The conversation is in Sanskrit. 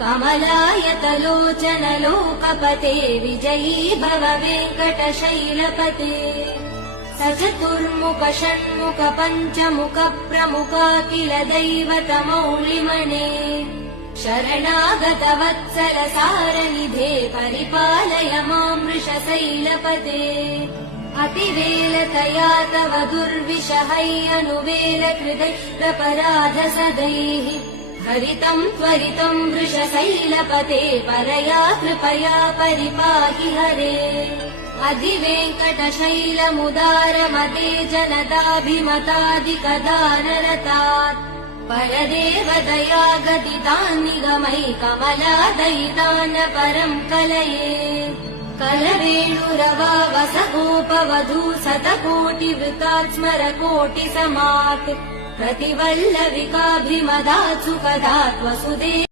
कमलायतलोचन लोकपते विजयी भव वेङ्कटशैलपते सचतुर्मुख षण्मुख पञ्चमुख प्रमुखाखिल दैवतमौलिमणे शरणागत वत्सल सारनिधे परिपालय मां वृषशैलपते अतिवेलतया तव दुर्विषहैरनुवेल कृतैरपराध सदैः हरितं त्वरितं वृषशैलपते परया कृपया परिपाहि हरे अधिवेङ्कटशैलमुदारमदे जनताभिमतादिकदानरतात् परदेव दया गदितान् निगमै कमलादयितान् परं कलये कलवेणुरवा वसगोपवधू शतकोटिवृतात् स्मरकोटिसमात् प्रतिवल्लविकाभिमदात् सुखदात् वसुदेव